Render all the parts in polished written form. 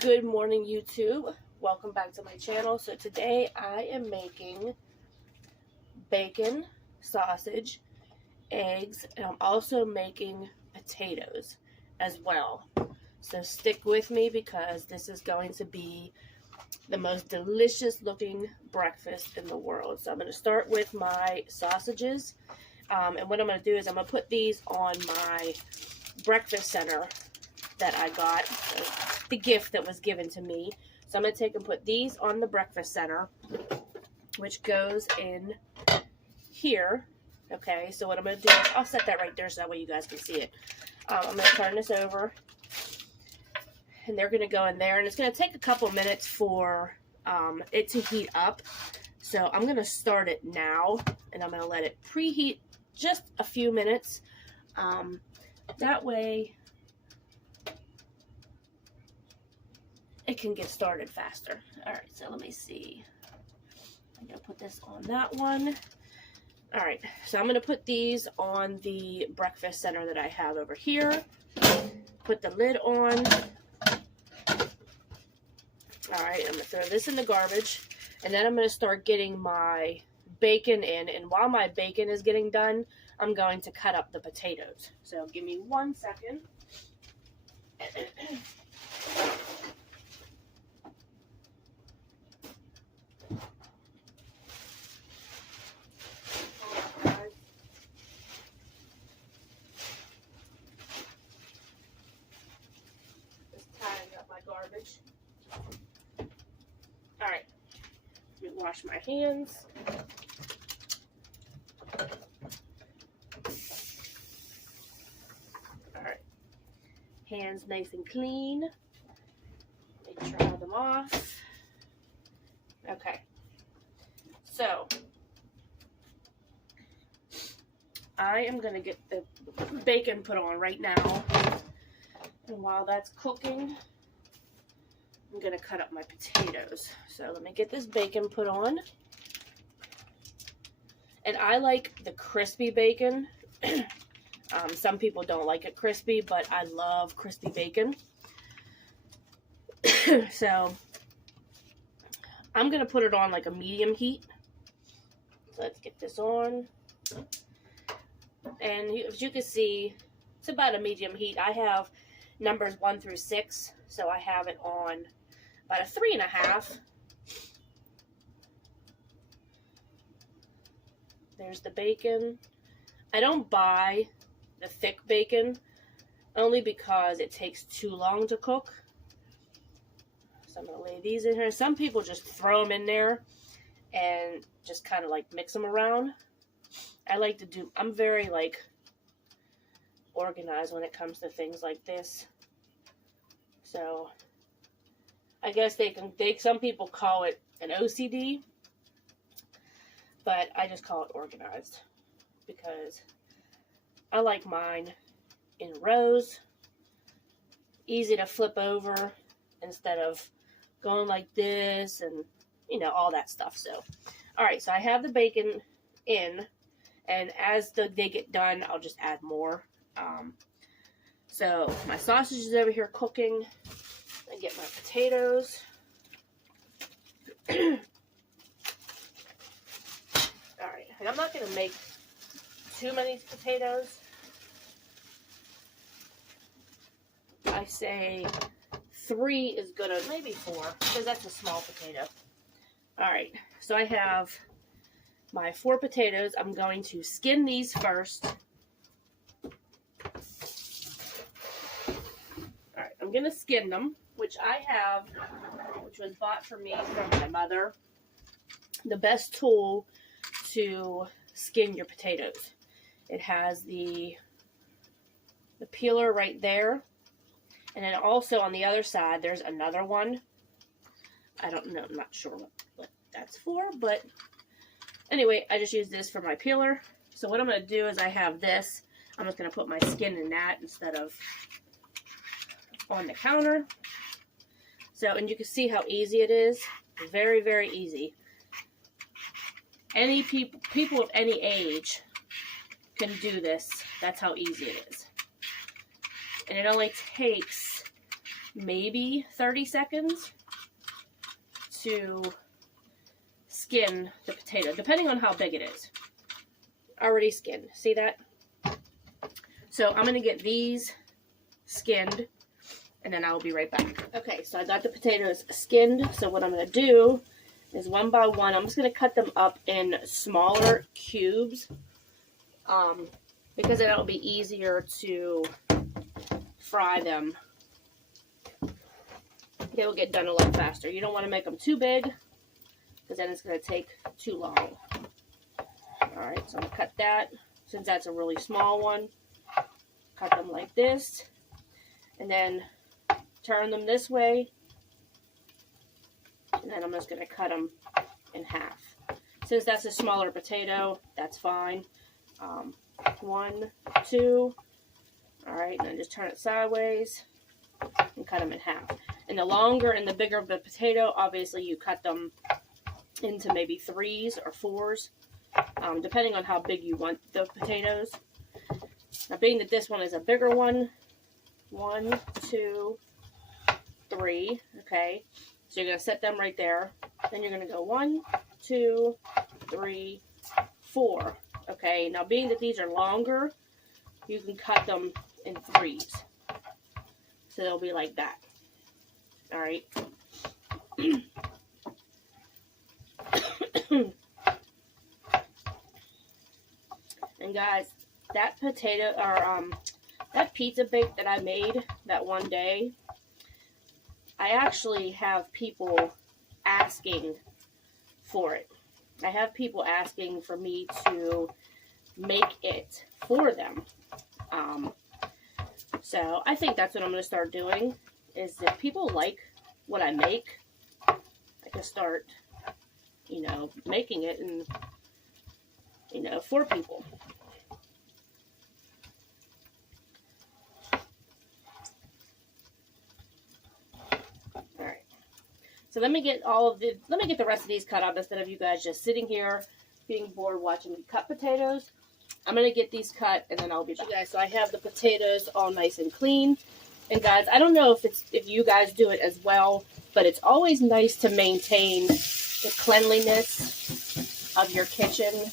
Good morning, YouTube. Welcome back to my channel. So today I am making bacon, sausage, eggs, and I'm also making potatoes as well. So stick with me because this is going to be the most delicious looking breakfast in the world. So I'm going to start with my sausages. And what I'm going to do is I'm going to put these on my breakfast center that I got, the gift that was given to me. So I'm going to take and put these on the breakfast center, which goes in here. Okay, so what I'm going to do is I'll set that right there so that way you guys can see it. I'm going to turn this over, and they're going to go in there, and it's going to take a couple minutes for it to heat up. So I'm going to start it now, and I'm going to let it preheat just a few minutes. That way it can get started faster. All right, so let me see. I'm gonna put this on that one. All right, so I'm gonna put these on the breakfast center that I have over here. Put the lid on. All right, I'm gonna throw this in the garbage, and then I'm gonna start getting my bacon in. And while my bacon is getting done, I'm going to cut up the potatoes. So give me 1 second. Garbage. All right, let me wash my hands. All right, hands nice and clean. Let me dry them off. Okay, so I am gonna get the bacon put on right now, and while that's cooking, I'm going to cut up my potatoes. So let me get this bacon put on. And I like the crispy bacon. Some people don't like it crispy, but I love crispy bacon. So I'm going to put it on like a medium heat. So let's get this on. And as you can see, it's about a medium heat. I have numbers 1 through 6. So I have it on about a 3.5. There's the bacon. I don't buy the thick bacon only because it takes too long to cook. So I'm going to lay these in here. Some people just throw them in there and just kind of like mix them around. I like to do, I'm very like organized when it comes to things like this. So I guess some people call it an OCD, but I just call it organized because I like mine in rows, easy to flip over instead of going like this and, you know, all that stuff. So, all right, so I have the bacon in, and as they get done, I'll just add more. So my sausage is over here cooking. I get my potatoes. Alright, and I'm not going to make too many potatoes. I say 3 is good, or maybe 4, because that's a small potato. Alright, so I have my 4 potatoes. I'm going to skin these first. Alright, I'm going to skin them, which I have, which was bought for me from my mother. The best tool to skin your potatoes. It has the peeler right there. And then also on the other side, there's another one. I don't know, I'm not sure what that's for, but anyway, I just use this for my peeler. So what I'm going to do is I have this. I'm just going to put my skin in that instead of on the counter. So, and you can see how easy it is. Very, very easy. Any people of any age can do this. That's how easy it is. And it only takes maybe 30 seconds to skin the potato, depending on how big it is. Already skinned. See that? So I'm going to get these skinned, and then I'll be right back. Okay, so I got the potatoes skinned. So what I'm going to do is one by one, I'm just going to cut them up in smaller cubes, because it'll be easier to fry them. They will get done a lot faster. You don't want to make them too big, because then it's going to take too long. Alright, so I'm going to cut that, since that's a really small one. Cut them like this, and then turn them this way, and then I'm just going to cut them in half. Since that's a smaller potato, that's fine. 1, 2, alright, and then just turn it sideways and cut them in half. And the longer and the bigger the potato, obviously you cut them into maybe 3s or 4s, depending on how big you want the potatoes. Now, being that this one is a bigger one, 1, 2, 3, okay, so you're going to set them right there. Then you're going to go 1, 2, 3, 4, okay. Now, being that these are longer, you can cut them in 3s, so they'll be like that. All right. And guys, that potato, or that pizza bake that I made that one day, I actually have people asking for it. I have people asking for me to make it for them. So I think that's what I'm going to start doing, is if people like what I make, I can start, you know, making it and, you know, for people. So let me get the rest of these cut up instead of you guys just sitting here getting bored watching me cut potatoes. I'm going to get these cut and then I'll be back. Okay, guys, so I have the potatoes all nice and clean. And guys, I don't know if you guys do it as well, but it's always nice to maintain the cleanliness of your kitchen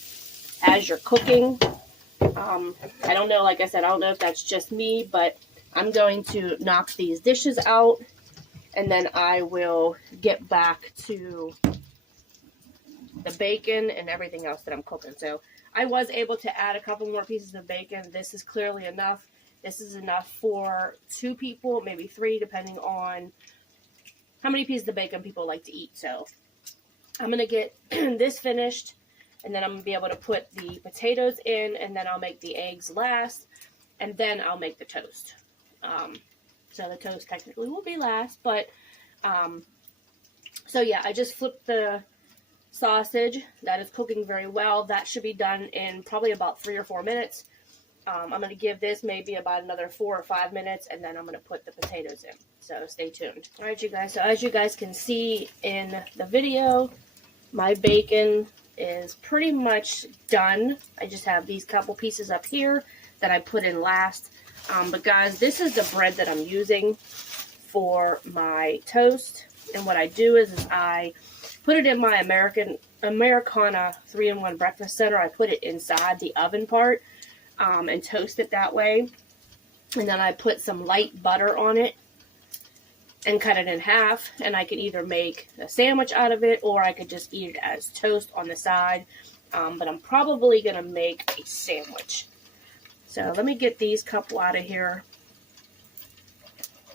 as you're cooking. I don't know, like I said, I don't know if that's just me, but I'm going to knock these dishes out. And then I will get back to the bacon and everything else that I'm cooking. So I was able to add a couple more pieces of bacon. This is clearly enough. This is enough for 2 people, maybe 3, depending on how many pieces of bacon people like to eat. So I'm going to get this finished, and then I'm going to be able to put the potatoes in, and then I'll make the eggs last, and then I'll make the toast. So the toast technically will be last, but, so yeah, I just flipped the sausage. That is cooking very well. That should be done in probably about 3 or 4 minutes. I'm going to give this maybe about another 4 or 5 minutes, and then I'm going to put the potatoes in. So stay tuned. All right, you guys. So as you guys can see in the video, my bacon is pretty much done. I just have these couple pieces up here that I put in last. But guys, this is the bread that I'm using for my toast. And what I do is I put it in my Americana 3-in-1 breakfast center. I put it inside the oven part and toast it that way. And then I put some light butter on it and cut it in half. And I could either make a sandwich out of it, or I could just eat it as toast on the side. But I'm probably going to make a sandwich. So let me get these couple out of here,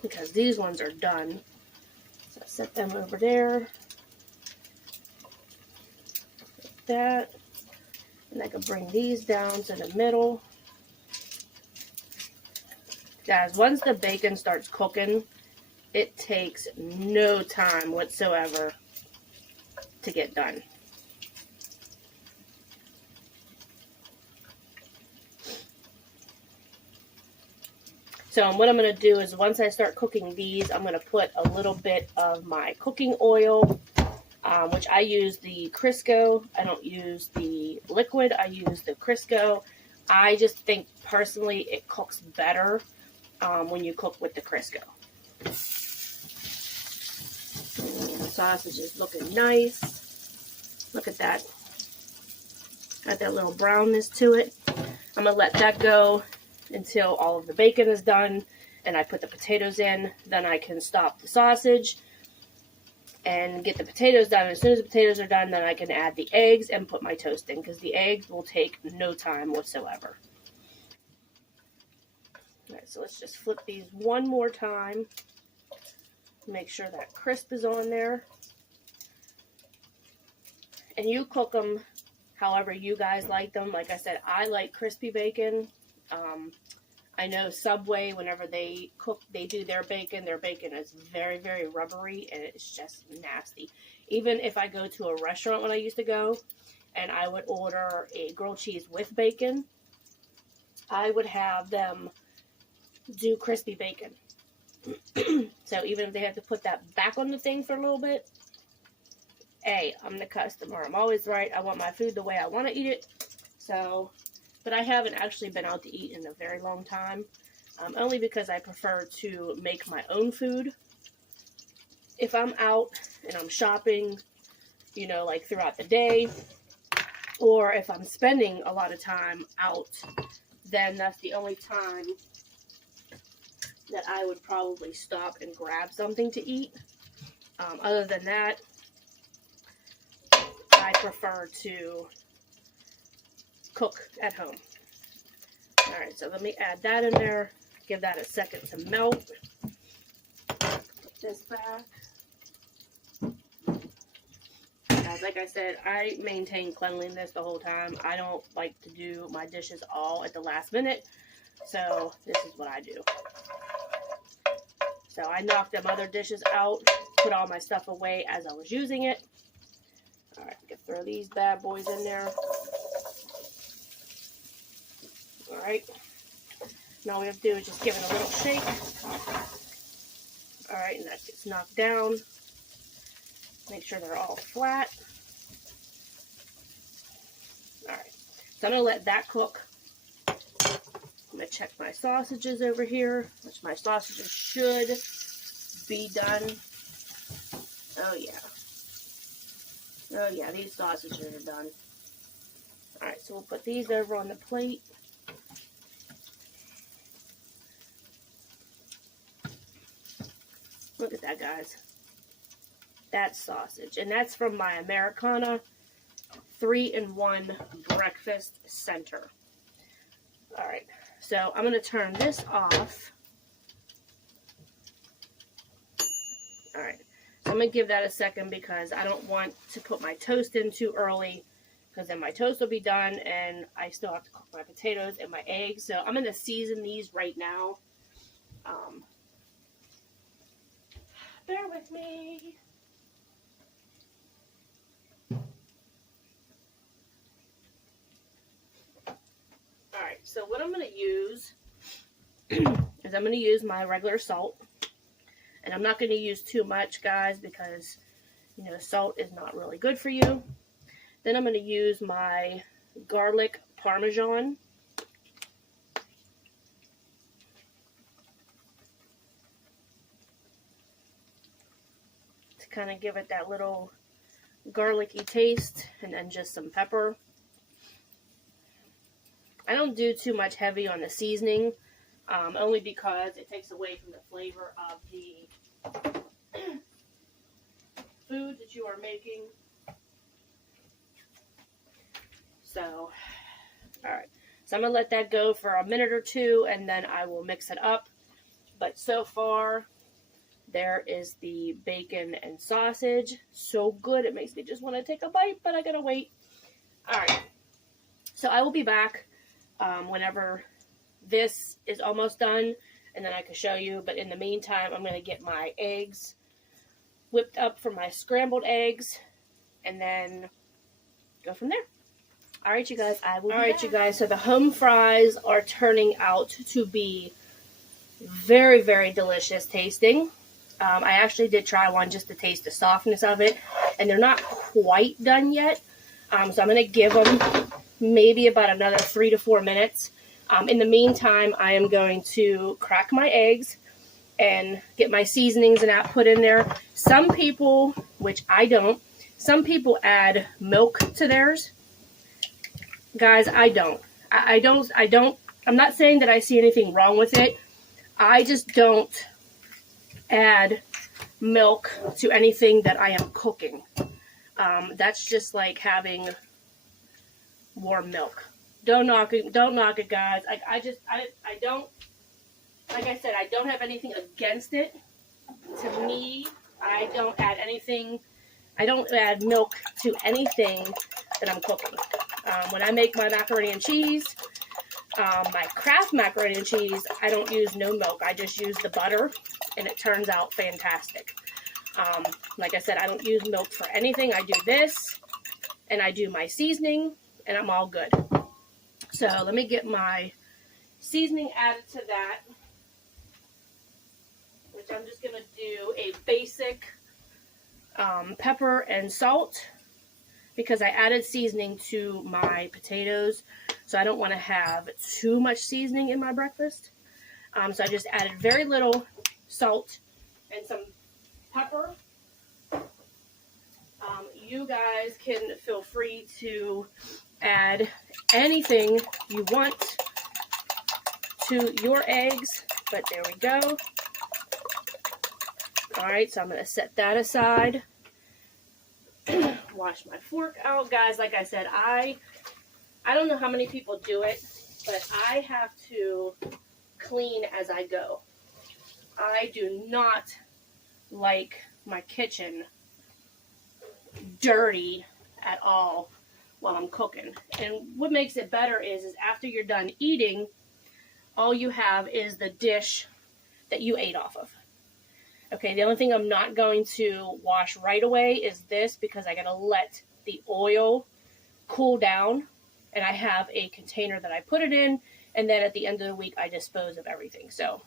because these ones are done. So I set them over there, like that, and I can bring these down to the middle. Guys, once the bacon starts cooking, it takes no time whatsoever to get done. So what I'm going to do is once I start cooking these, I'm going to put a little bit of my cooking oil, which I use the Crisco. I don't use the liquid. I use the Crisco. I just think personally it cooks better when you cook with the Crisco. sausage is looking nice. Look at that. Got that little brownness to it. I'm going to let that go until all of the bacon is done and I put the potatoes in. Then I can stop the sausage and get the potatoes done. As soon as the potatoes are done, then I can add the eggs and put my toast in, because the eggs will take no time whatsoever. Alright, so let's just flip these one more time. Make sure that crisp is on there. And you cook them however you guys like them. Like I said, I like crispy bacon. I know Subway, whenever they do their bacon is very, very rubbery, and it's just nasty. Even if I go to a restaurant when I used to go, and I would order a grilled cheese with bacon, I would have them do crispy bacon. So even if they have to put that back on the thing for a little bit, hey, I'm the customer. I'm always right. I want my food the way I want to eat it. So, but I haven't actually been out to eat in a very long time. Only because I prefer to make my own food. If I'm out and I'm shopping, you know, like throughout the day, or if I'm spending a lot of time out, then that's the only time that I would probably stop and grab something to eat. Other than that, I prefer to cook at home. Alright, so let me add that in there. Give that a second to melt. Put this back. Now, like I said, I maintain cleanliness the whole time. I don't like to do my dishes all at the last minute. So this is what I do. So I knocked them other dishes out, put all my stuff away as I was using it. Alright, I can throw these bad boys in there. Alright. Now all we have to do is just give it a little shake. Alright, and that gets knocked down. Make sure they're all flat. Alright, so I'm going to let that cook. I'm going to check my sausages over here, which my sausages should be done. Oh yeah. Oh yeah, these sausages are done. Alright, so we'll put these over on the plate. Look at that, guys. That's sausage. And that's from my Americana 3-in-1 breakfast center. Alright, so I'm going to turn this off. Alright, so I'm going to give that a second because I don't want to put my toast in too early, because then my toast will be done and I still have to cook my potatoes and my eggs. So I'm going to season these right now. Bear with me. Alright, so what I'm going to use is I'm going to use my regular salt. And I'm not going to use too much, guys, because, you know, salt is not really good for you. Then I'm going to use my garlic parmesan. To kind of give it that little garlicky taste, and then just some pepper. I don't do too much heavy on the seasoning, only because it takes away from the flavor of the food that you are making. So, alright. So I'm going to let that go for a minute or two, and then I will mix it up. But so far, there is the bacon and sausage. So good. It makes me just want to take a bite, but I gotta wait. Alright. So I will be back whenever this is almost done, and then I can show you. But in the meantime, I'm going to get my eggs whipped up for my scrambled eggs, and then go from there. Alright, you guys, I will be back. You guys, so the home fries are turning out to be very, very delicious tasting. I actually did try one just to taste the softness of it, and they're not quite done yet. So I'm going to give them maybe about another 3 to 4 minutes. In the meantime, I am going to crack my eggs and get my seasonings and that put in there. Some people which I don't. Some people add milk to theirs. Guys, I don't. I don't. I'm not saying that I see anything wrong with it. I just don't add milk to anything that I am cooking. That's just like having warm milk. Don't knock it, guys. I don't, like I said, I don't have anything against it. To me, I don't add anything, I don't add milk to anything that I'm cooking. When I make my macaroni and cheese, my Kraft macaroni and cheese, I don't use no milk. I just use the butter, and it turns out fantastic. Like I said, I don't use milk for anything. I do this, and I do my seasoning, and I'm all good. So let me get my seasoning added to that, which I'm just going to do a basic pepper and salt, because I added seasoning to my potatoes, so I don't want to have too much seasoning in my breakfast. So I just added very little salt and some pepper. You guys can feel free to add anything you want to your eggs, but there we go. Alright, so I'm going to set that aside. Wash my fork out. Guys, like I said, I don't know how many people do it, but I have to clean as I go. I do not like my kitchen dirty at all while I'm cooking. And what makes it better is after you're done eating, all you have is the dish that you ate off of. Okay, the only thing I'm not going to wash right away is this, because I gotta let the oil cool down, and I have a container that I put it in, and then at the end of the week I dispose of everything. So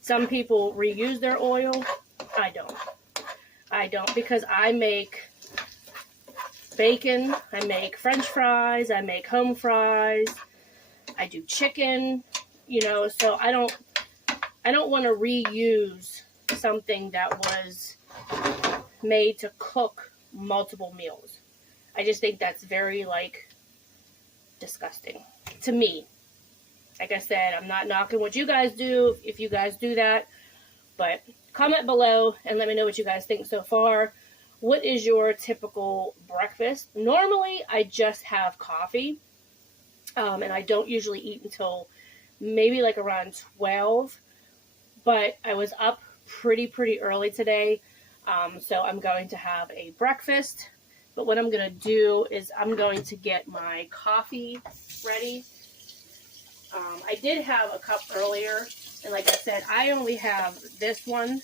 some people reuse their oil. I don't, because I make bacon, I make French fries, I make home fries, I do chicken, you know, so I don't want to reuse something that was made to cook multiple meals. I just think that's very, like, disgusting to me. Like I said, I'm not knocking what you guys do if you guys do that, but comment below and let me know what you guys think so far. What is your typical breakfast? Normally, I just have coffee, and I don't usually eat until maybe like around 12, but I was up pretty early today, so I'm going to have a breakfast. But what I'm going to do is I'm going to get my coffee ready. I did have a cup earlier, and like I said, I only have this one.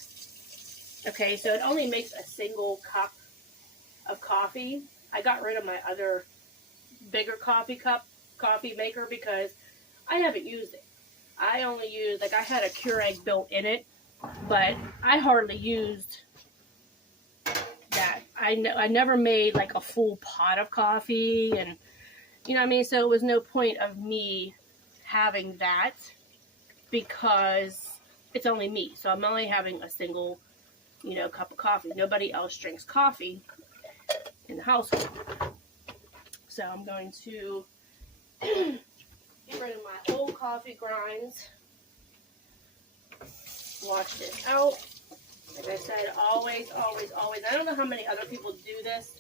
Okay, so it only makes a single cup of coffee. I got rid of my other bigger coffee maker because I haven't used it. I only used, like, I had a Keurig built in it, but I hardly used that. I never made like a full pot of coffee, and you know what I mean? So it was no point of me having that because it's only me. So I'm only having a single, you know, cup of coffee. Nobody else drinks coffee in the household. So I'm going to get rid of my old coffee grinds. Wash this out. Like I said, always. I don't know how many other people do this.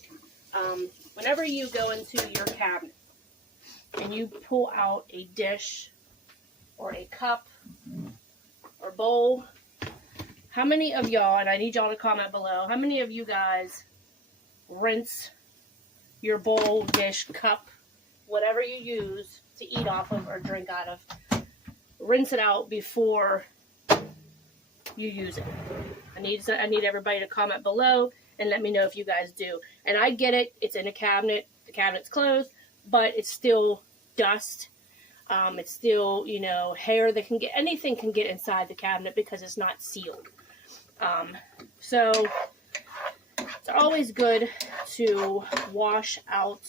Whenever you go into your cabinet and you pull out a dish or a cup or bowl, how many of y'all, and I need y'all to comment below, how many of you guys rinse your bowl, dish, cup, whatever you use to eat off of or drink out of, rinse it out before you use it? I need everybody to comment below and let me know if you guys do. And I get it, it's in a cabinet, the cabinet's closed, but it's still dust. It's still, you know, hair that can get, anything can get inside the cabinet because it's not sealed. So it's always good to wash out,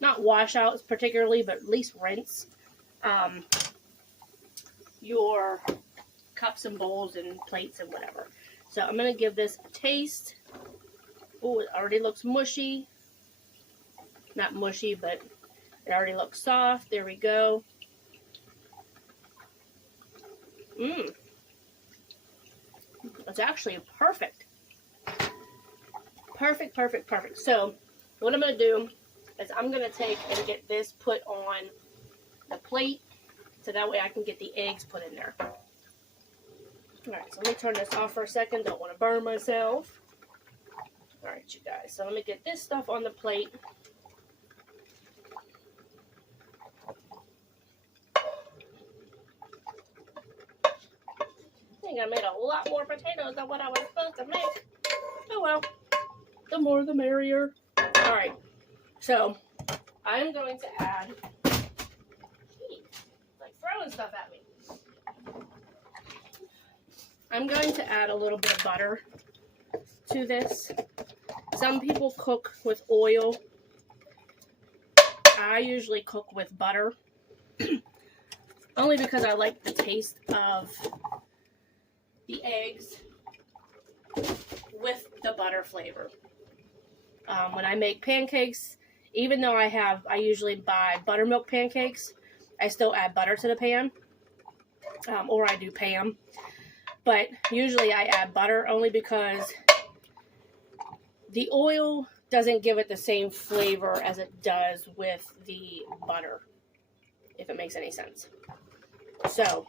not wash out particularly, but at least rinse your cups and bowls and plates and whatever. So I'm going to give this a taste. Oh, it already looks mushy. Not mushy, but it already looks soft. There we go. It's actually perfect. Perfect, perfect, perfect. So what I'm going to do is I'm going to take and get this put on the plate so that way I can get the eggs put in there. Alright, so let me turn this off for a second. Don't want to burn myself. Alright, you guys. So let me get this stuff on the plate. I think I made a lot more potatoes than what I was supposed to make. Oh well. The more the merrier. Alright. So, I'm going to add... like throwing stuff at me. I'm going to add a little bit of butter to this. Some people cook with oil. I usually cook with butter. Only because I like the taste of the eggs with the butter flavor. When I make pancakes, even though I usually buy buttermilk pancakes, I still add butter to the pan. Or I do Pam. But usually I add butter only because the oil doesn't give it the same flavor as it does with the butter, if it makes any sense. So,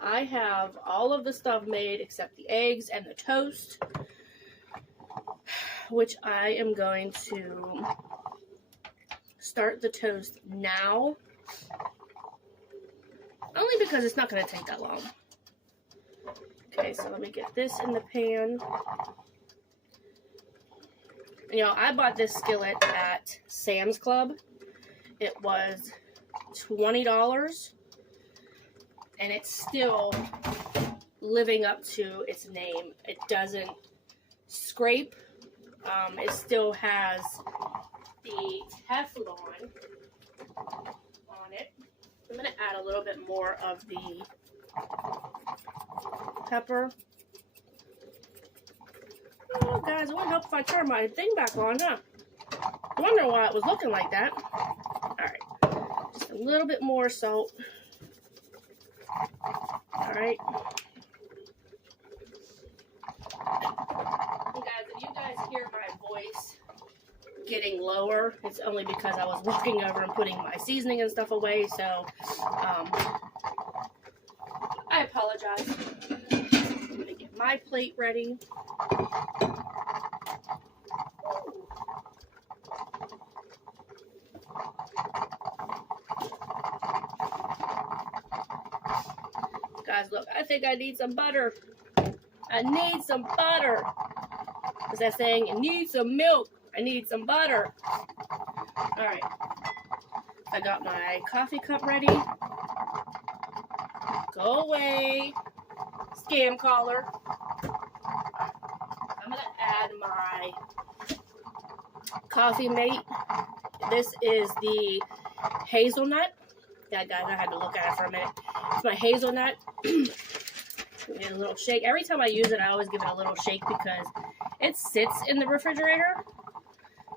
I have all of the stuff made except the eggs and the toast, which I am going to start the toast now, only because it's not going to take that long. Okay, so let me get this in the pan. You know, I bought this skillet at Sam's Club. It was $20, and it's still living up to its name. It doesn't scrape. It still has the Teflon on it. I'm going to add a little bit more of the pepper. Oh, guys, it wouldn't help if I turned my thing back on, huh? I wonder why it was looking like that. Alright, just a little bit more salt. Alright. Guys, if you guys hear my voice getting lower, it's only because I was walking over and putting my seasoning and stuff away, so I apologize. I'm going to get my plate ready. Guys, look, I think I need some butter. I need some butter. Is that saying, I need some milk? I need some butter. Alright. I got my coffee cup ready. Go away, scam caller. I'm going to add my coffee mate. This is the hazelnut. Yeah, guys, I had to look at it for a minute. It's my hazelnut. Give it a little shake. Every time I use it, I always give it a little shake because it sits in the refrigerator.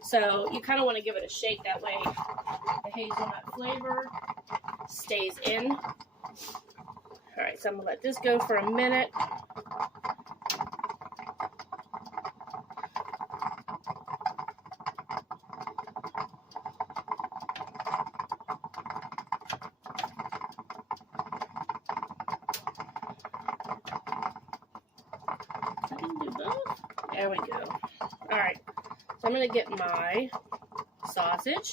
So you kind of want to give it a shake. That way the hazelnut flavor stays in. Alright, so I'm going to let this go for a minute. I can do both. There we go. Alright, so I'm going to get my sausage.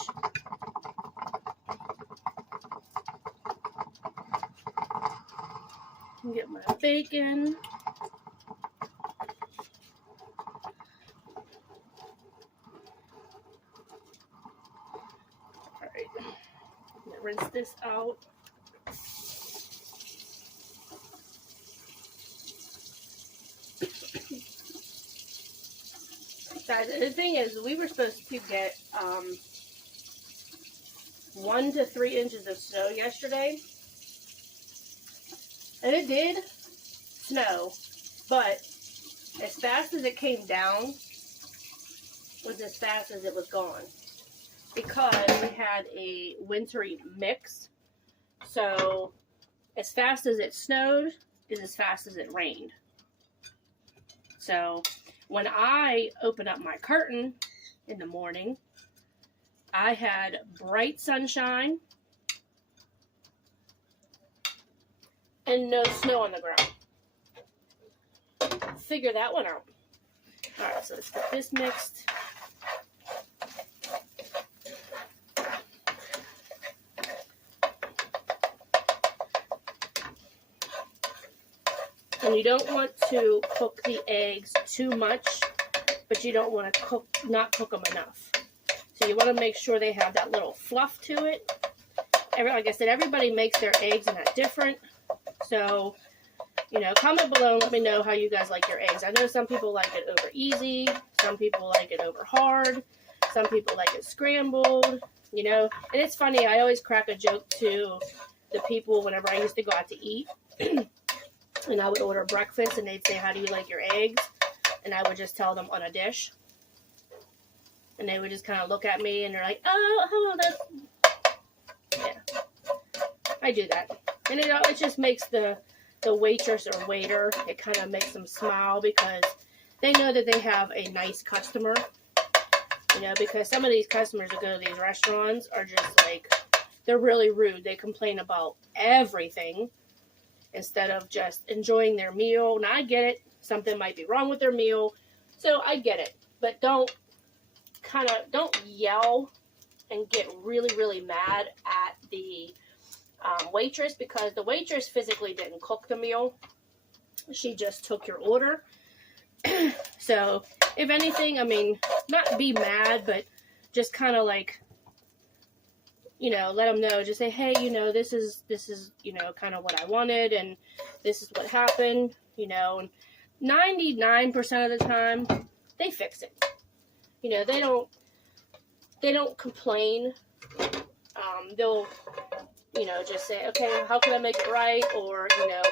Get my bacon. Alright, I'm gonna rinse this out. Guys, the thing is, we were supposed to get 1 to 3 inches of snow yesterday. And it did snow, but as fast as it came down was as fast as it was gone, because we had a wintry mix. So as fast as it snowed is as fast as it rained. So when I opened up my curtain in the morning, I had bright sunshine and no snow on the ground. Figure that one out. Alright, so let's get this mixed. And you don't want to cook the eggs too much, but you don't want to not cook them enough. So you want to make sure they have that little fluff to it. Like I said, everybody makes their eggs and that's different. So, you know, comment below and let me know how you guys like your eggs. I know some people like it over easy. Some people like it over hard. Some people like it scrambled, you know. And it's funny, I always crack a joke to the people whenever I used to go out to eat. And I would order breakfast and they'd say, how do you like your eggs? And I would just tell them on a dish. And they would just kind of look at me and they're like, oh, that's... Yeah. I do that. And it just makes the waitress or waiter, it kind of makes them smile because they know that they have a nice customer. You know, because some of these customers that go to these restaurants are just like, they're really rude. They complain about everything instead of just enjoying their meal. Now I get it. Something might be wrong with their meal. So I get it. But don't yell and get really, really mad at the waitress, because the waitress physically didn't cook the meal. She just took your order. So if anything, I mean, not be mad, but just kind of like, you know, let them know, just say, hey, you know, this is, you know, kind of what I wanted, and this is what happened, you know, and 99% of the time, they fix it. You know, they don't complain. They'll, you know, just say, okay, how can I make it right? Or, you know,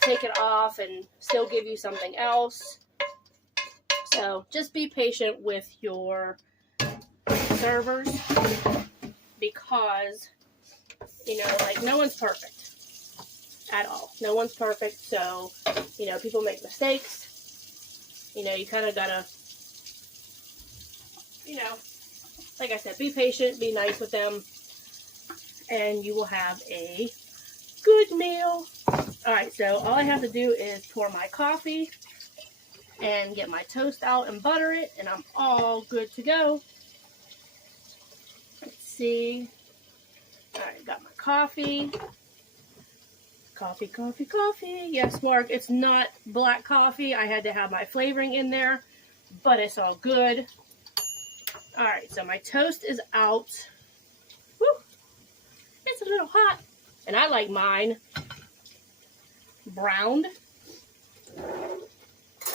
take it off and still give you something else. So just be patient with your servers, because, you know, like, no one's perfect at all. No one's perfect. So, you know, people make mistakes. You know, you kind of gotta, you know, like I said, be patient, be nice with them, and you will have a good meal. Alright, so all I have to do is pour my coffee and get my toast out and butter it, and I'm all good to go. Let's see. Alright, got my coffee. Coffee. Yes, Mark, it's not black coffee. I had to have my flavoring in there, but it's all good. Alright, so my toast is out. Woo! It's a little hot. And I like mine browned.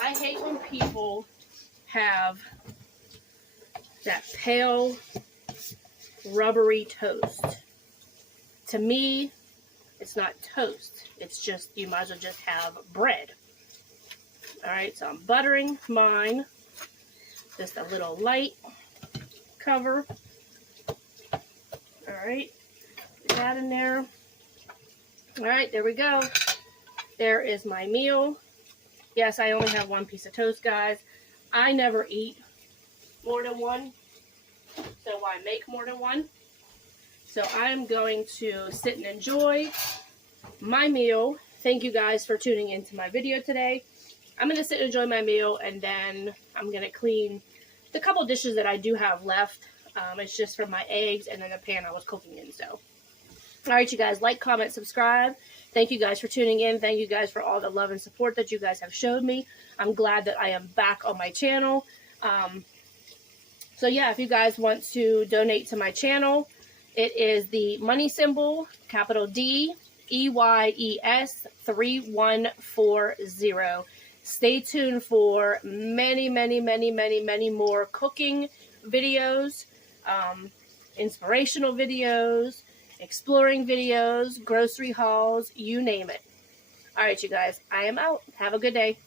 I hate when people have that pale, rubbery toast. To me, it's not toast. It's just, you might as well just have bread. Alright, so I'm buttering mine. Just a little light cover. Alright, put that in there. Alright, there we go. There is my meal. Yes, I only have one piece of toast, guys. I never eat more than one, so why make more than one? So I'm going to sit and enjoy my meal. Thank you guys for tuning into my video today. I'm going to sit and enjoy my meal, and then I'm going to clean the couple dishes that I do have left. It's just from my eggs and then the pan I was cooking in. So, alright, you guys, like, comment, subscribe. Thank you guys for tuning in. Thank you guys for all the love and support that you guys have showed me. I'm glad that I am back on my channel. So yeah, if you guys want to donate to my channel, it is the money symbol, capital D, EYES 3140. Stay tuned for many more cooking videos, inspirational videos, exploring videos, grocery hauls, you name it. All right, you guys. I am out. Have a good day.